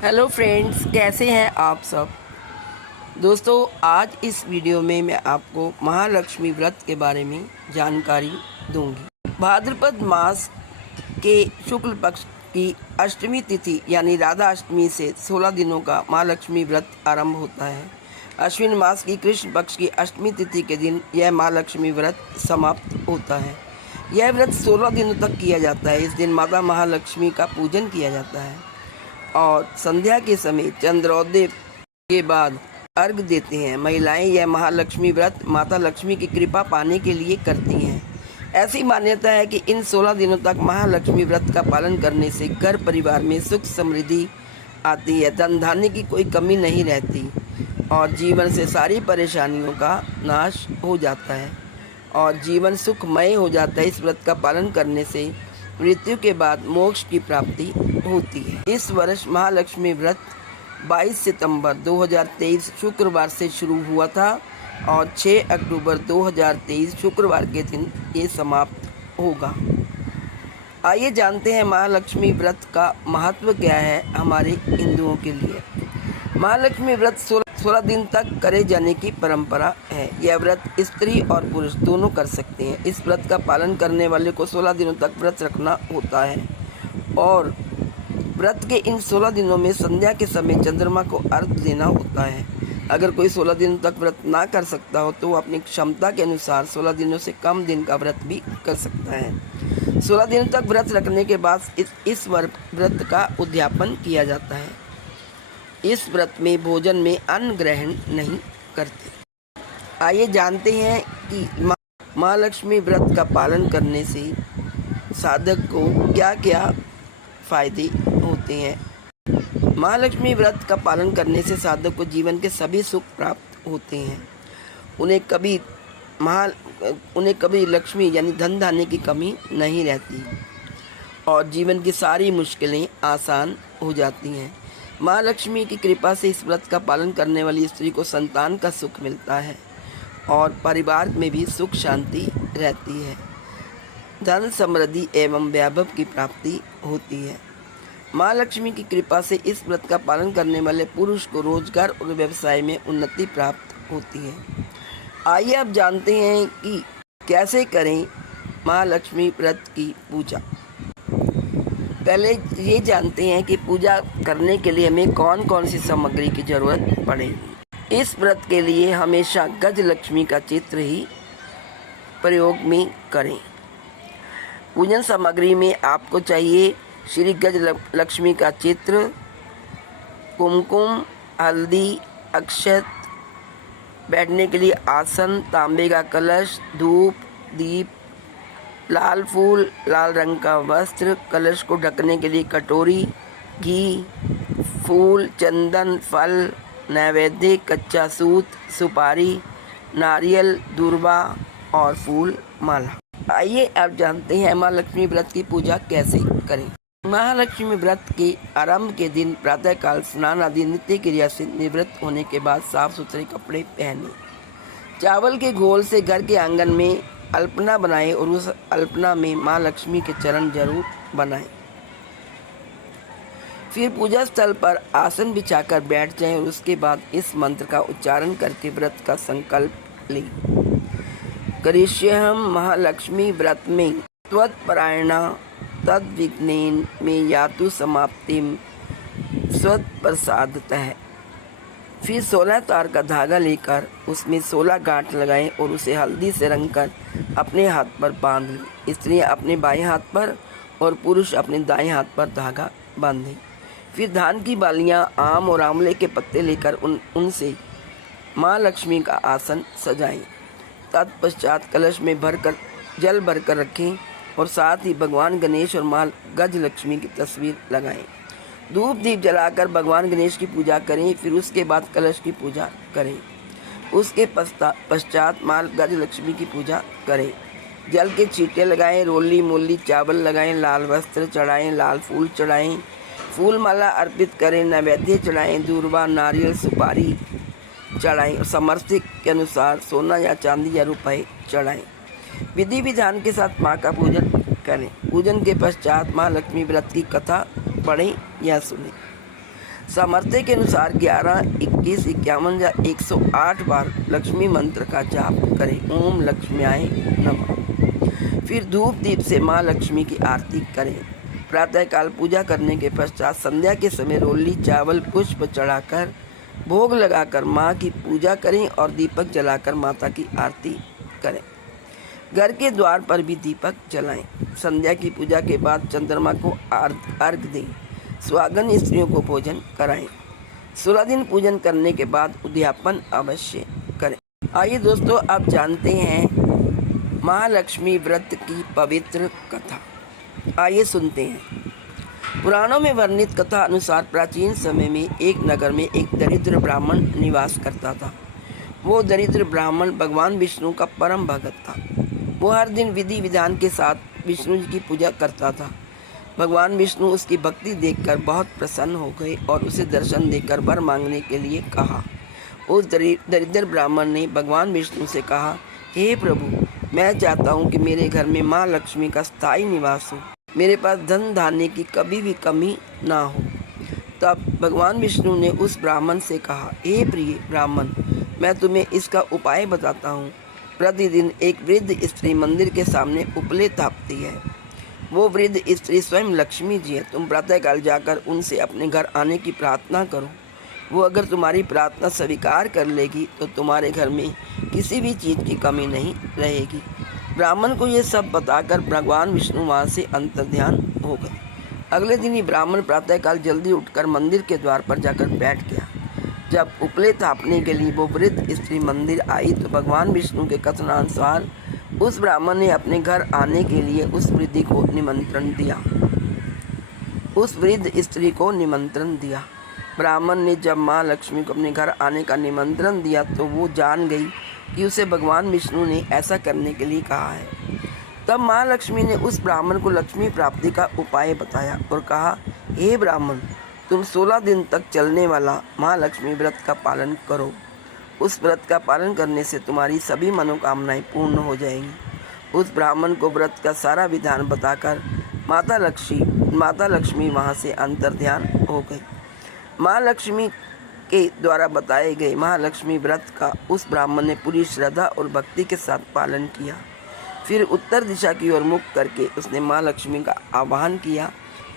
Hello friends, कैसे हैं आप सब। दोस्तों, आज इस वीडियो में मैं आपको महालक्ष्मी व्रत के बारे में जानकारी दूंगी। भाद्रपद मास के शुक्ल पक्ष की अष्टमी तिथि यानी राधा अष्टमी से 16 दिनों का महालक्ष्मी व्रत आरंभ होता है। अश्विन मास की कृष्ण पक्ष की अष्टमी तिथि के दिन यह महालक्ष्मी व्रत समाप्त होता है। यह व्रत 16 दिनों तक किया जाता है। इस दिन माता महालक्ष्मी का पूजन किया जाता है और संध्या के समय चंद्रोदय के बाद अर्घ देते हैं। महिलाएं यह महालक्ष्मी व्रत माता लक्ष्मी की कृपा पाने के लिए करती हैं। ऐसी मान्यता है कि इन 16 दिनों तक महालक्ष्मी व्रत का पालन करने से घर परिवार में सुख समृद्धि आती है, धन धान्य की कोई कमी नहीं रहती और जीवन से सारी परेशानियों का नाश हो जाता है और जीवन सुखमय हो जाता है। इस व्रत का पालन करने से मृत्यु के बाद मोक्ष की प्राप्ति होती है। इस वर्ष महालक्ष्मी व्रत 22 सितंबर 2023 शुक्रवार से शुरू हुआ था और 6 अक्टूबर 2023 शुक्रवार के दिन ये समाप्त होगा। आइए जानते हैं महालक्ष्मी व्रत का महत्व क्या है हमारे हिंदुओं के लिए। महालक्ष्मी व्रत 16 दिन तक करे जाने की परंपरा है। यह व्रत स्त्री और पुरुष दोनों कर सकते हैं। इस व्रत का पालन करने वाले को 16 दिनों तक व्रत रखना होता है और व्रत के इन 16 दिनों में संध्या के समय चंद्रमा को अर्घ देना होता है। अगर कोई 16 दिनों तक व्रत ना कर सकता हो तो वो अपनी क्षमता के अनुसार 16 दिनों से कम दिन का व्रत भी कर सकता है। 16 दिनों तक व्रत रखने के बाद इस व्रत का उद्यापन किया जाता है। इस व्रत में भोजन में अन्न ग्रहण नहीं करते। आइए जानते हैं कि महालक्ष्मी व्रत का पालन करने से साधक को क्या क्या फायदे होते हैं। महालक्ष्मी व्रत का पालन करने से साधक को जीवन के सभी सुख प्राप्त होते हैं। उन्हें कभी लक्ष्मी यानी धन धान्य की कमी नहीं रहती और जीवन की सारी मुश्किलें आसान हो जाती हैं। महालक्ष्मी की कृपा से इस व्रत का पालन करने वाली स्त्री को संतान का सुख मिलता है और परिवार में भी सुख शांति रहती है। धन समृद्धि एवं वैभव की प्राप्ति होती है। महालक्ष्मी की कृपा से इस व्रत का पालन करने वाले पुरुष को रोजगार और व्यवसाय में उन्नति प्राप्त होती है। आइए अब जानते हैं कि कैसे करें महालक्ष्मी व्रत की पूजा। पहले ये जानते हैं कि पूजा करने के लिए हमें कौन कौन सी सामग्री की जरूरत पड़ेगी। इस व्रत के लिए हमेशा गज लक्ष्मी का चित्र ही प्रयोग में करें। पूजन सामग्री में आपको चाहिए श्री गज लक्ष्मी का चित्र, कुमकुम, हल्दी, अक्षत, बैठने के लिए आसन, तांबे का कलश, धूप, दीप, लाल फूल, लाल रंग का वस्त्र, कलश को ढकने के लिए कटोरी, घी, फूल, चंदन, फल, नैवेद्य, कच्चा सूत, सुपारी, नारियल, दूर्वा और फूल माला। आइए अब जानते हैं महालक्ष्मी व्रत की पूजा कैसे करें। महालक्ष्मी व्रत के आरंभ के दिन प्रातःकाल स्नान आदि नित्य क्रिया से निवृत्त होने के बाद साफ सुथरे कपड़े पहने, चावल के घोल से घर के आंगन में अल्पना बनाएं और उस अल्पना में माँ लक्ष्मी के चरण जरूर बनाएं। फिर पूजा स्थल पर आसन बिछाकर बैठ जाएं और उसके बाद इस मंत्र का उच्चारण करके व्रत का संकल्प लें। करिष्यहं महालक्ष्मी व्रत में त्वत्परायणा तद विघ्नेन में यातु समाप्तिम स्वत्प्रसादतः। फिर 16 तार का धागा लेकर उसमें 16 गांठ लगाएं और उसे हल्दी से रंगकर अपने हाथ पर बांध लें। स्त्रियां अपने बाएं हाथ पर और पुरुष अपने दाएं हाथ पर धागा बांधें। फिर धान की बालियां, आम और आंवले के पत्ते लेकर उनसे माँ लक्ष्मी का आसन सजाएं। तत्पश्चात कलश में जल भरकर रखें और साथ ही भगवान गणेश और माँ गज लक्ष्मी की तस्वीर लगाएं। धूप दीप जलाकर भगवान गणेश की पूजा करें। फिर उसके बाद कलश की पूजा करें। उसके पश्चात माँ गज लक्ष्मी की पूजा करें। जल के छींटे लगाएं, रोली मोली चावल लगाएं, लाल वस्त्र चढ़ाएं, लाल फूल चढ़ाएं, फूल माला अर्पित करें, नैवेद्य चढ़ाएं, दूर्वा, नारियल, सुपारी चढ़ाएं और समर्थित के अनुसार सोना या चांदी या रुपए चढ़ाएं। विधि विधान के साथ माँ का पूजन करें। पूजन के पश्चात माँ लक्ष्मी व्रत की कथा पढ़ें या सुनें। सामर्थ्य के अनुसार 11, 21, 51 या 108 बार लक्ष्मी मंत्र का जाप करें। ओम लक्ष्म्याय नमः। फिर धूप दीप से माँ लक्ष्मी की आरती करें। प्रातःकाल पूजा करने के पश्चात संध्या के समय रोली चावल पुष्प चढ़ाकर भोग लगाकर माँ की पूजा करें और दीपक जलाकर माता की आरती करें। घर के द्वार पर भी दीपक जलाएं। संध्या की पूजा के बाद चंद्रमा को अर्घ दें। सुहागन स्त्रियों को भोजन कराएं। 16 दिन पूजन करने के बाद उद्यापन अवश्य करें। आइए दोस्तों, आप जानते हैं महालक्ष्मी व्रत की पवित्र कथा। आइए सुनते हैं। पुराणों में वर्णित कथा अनुसार प्राचीन समय में एक नगर में एक दरिद्र ब्राह्मण निवास करता था। वो दरिद्र ब्राह्मण भगवान विष्णु का परम भगत था। वो हर दिन विधि विधान के साथ विष्णु जी की पूजा करता था। भगवान विष्णु उसकी भक्ति देखकर बहुत प्रसन्न हो गए और उसे दर्शन देकर वर मांगने के लिए कहा। उस दरिद्र ब्राह्मण ने भगवान विष्णु से कहा, हे प्रभु, मैं चाहता हूँ कि मेरे घर में माँ लक्ष्मी का स्थायी निवास हो। मेरे पास धन धान्य की कभी भी कमी ना हो। तब भगवान विष्णु ने उस ब्राह्मण से कहा, हे प्रिय ब्राह्मण, मैं तुम्हें इसका उपाय बताता हूँ। प्रतिदिन एक वृद्ध स्त्री मंदिर के सामने उपले तापती है। वो वृद्ध स्त्री स्वयं लक्ष्मी जी है। तुम प्रातःकाल जाकर उनसे अपने घर आने की प्रार्थना करो। वो अगर तुम्हारी प्रार्थना स्वीकार कर लेगी तो तुम्हारे घर में किसी भी चीज़ की कमी नहीं रहेगी। ब्राह्मण को ये सब बताकर भगवान विष्णु वहाँ से अंतर्ध्यान हो गए। अगले दिन ही ब्राह्मण प्रातःकाल जल्दी उठकर मंदिर के द्वार पर जाकर बैठ गया। जब उपले तापने के लिए वो वृद्ध स्त्री मंदिर आई तो भगवान विष्णु के कथनानुसार उस ब्राह्मण ने अपने घर आने के लिए उस वृद्ध को निमंत्रण दिया। ब्राह्मण ने जब माँ लक्ष्मी को अपने घर आने का निमंत्रण दिया तो वो जान गई कि उसे भगवान विष्णु ने ऐसा करने के लिए कहा है। तब माँ लक्ष्मी ने उस ब्राह्मण को लक्ष्मी प्राप्ति का उपाय बताया और कहा, हे ब्राह्मण, तुम 16 दिन तक चलने वाला माँ लक्ष्मी व्रत का पालन करो। उस व्रत का पालन करने से तुम्हारी सभी मनोकामनाएं पूर्ण हो जाएंगी। उस ब्राह्मण को व्रत का सारा विधान बताकर माता लक्ष्मी वहाँ से अंतर्ध्यान हो गई। माँ लक्ष्मी के द्वारा बताए गए महालक्ष्मी व्रत का उस ब्राह्मण ने पूरी श्रद्धा और भक्ति के साथ पालन किया। फिर उत्तर दिशा की ओर मुख करके उसने माँ लक्ष्मी का आवाहन किया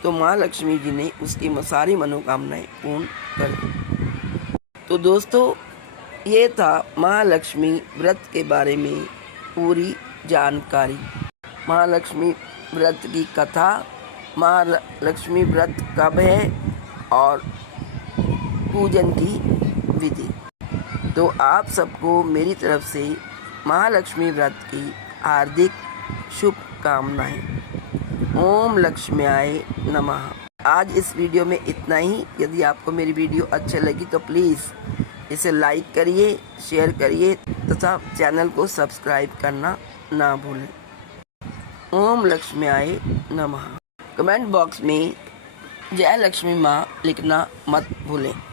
तो माँ लक्ष्मी जी ने उसकी सारी मनोकामनाएं पूर्ण कर दी। तो दोस्तों, ये था महालक्ष्मी व्रत के बारे में पूरी जानकारी। महालक्ष्मी व्रत की कथा, महालक्ष्मी व्रत कब है और पूजन की विधि। तो आप सबको मेरी तरफ से महालक्ष्मी व्रत की हार्दिक शुभकामनाएं। ओम लक्ष्म्याय नमः। आज इस वीडियो में इतना ही। यदि आपको मेरी वीडियो अच्छी लगी तो प्लीज़ इसे लाइक करिए, शेयर करिए तथा चैनल को सब्सक्राइब करना ना भूलें। ओम लक्ष्म्याय नमः। कमेंट बॉक्स में जय लक्ष्मी माँ लिखना मत भूलें।